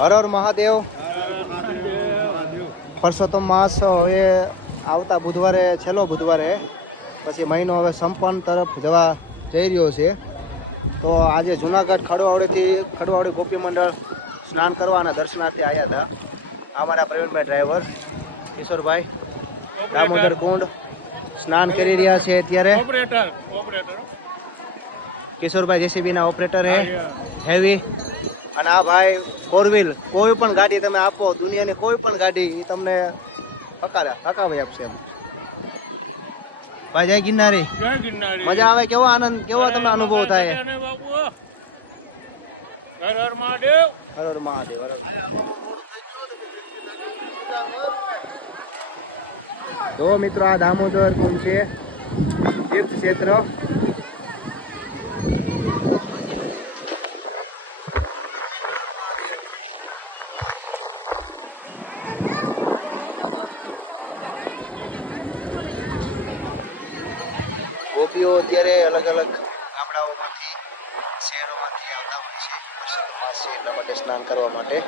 હર હર મહાદેવ. પરસોત્તમ માસ હવે આવતા બુધવારે, છેલ્લો બુધવારે, પછી મહિનો હવે સંપન્ન તરફ જવા જઈ રહ્યો છે. તો આજે જુનાગઢ ખડવાવડીથી ગોપી મંડળ સ્નાન કરવા અને દર્શનાર્થે આવ્યા હતા. અમારા પ્રવીણભાઈ ડ્રાઈવર, કિશોરભાઈ, દામોદર કુંડ સ્નાન કરી રહ્યા છે અત્યારે. કિશોરભાઈ જેસીબીના ઓપરેટર હેવી. અને આ ભાઈ 4 વ્હીલ કોઈ પણ ગાડી તમે આપો, દુનિયાની કોઈ પણ ગાડી એ તમને હકાવી આપશે એમ. ભાઈ જય ગિરનારી. મજા આવે? કેવો આનંદ, કેવો તમને અનુભવ થાય? હર હર મહાદેવ. હર હર મહાદેવ. તો મિત્રો આ દામોદર કુંડ છે, તીર્થ ક્ષેત્ર. ગોપીઓ અત્યારે અલગ અલગ ગામડાઓમાંથી, શહેરોમાંથી આવતા હોય છે માસ છે એટલા માટે, સ્નાન કરવા માટે.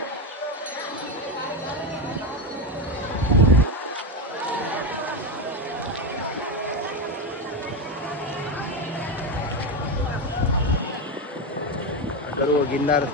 ગરવો ગિરનાર